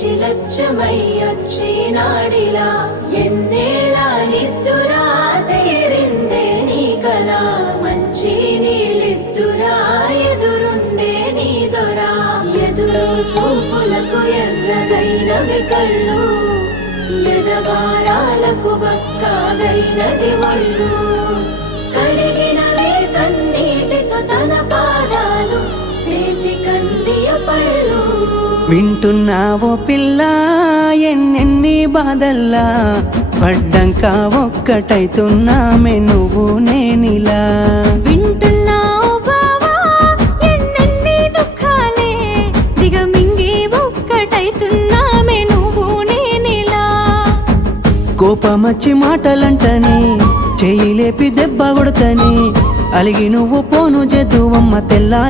తెచ్చి లక్ష్యమయ్యొచ్చినాడిలా ఎన్నేళ్ళ నిద్దురా తీరిందే నీ కల మంచి నీళ్ళిద్దురా ఎదురుండే నీ దొరా ఎదురు సూపులకు ఎర్రగైనవి కళ్ళు ఎదవారాలకు బక్కాగైనది ఒళ్ళు కడిగినవే కన్నీటితో తన పాదాలు చేతి కందియ పళ్ళు వింటున్నావో పిల్ల ఎన్నెన్ని బాధల్లా పడ్డంక ఒక్కటైతున్నామే నువ్వు నేనిలా వింటున్నావు బావా ఎన్నెన్ని దుఃఖాలే దిగమింగి ఒక్కటైతున్నామే నువ్వు నేనిలా కోపమచ్చి మాటలంటని చెయ్యి లేపి దెబ్బ కొడతని అలిగి నువ్వు పోను జద్దువమ్మ తెల్ల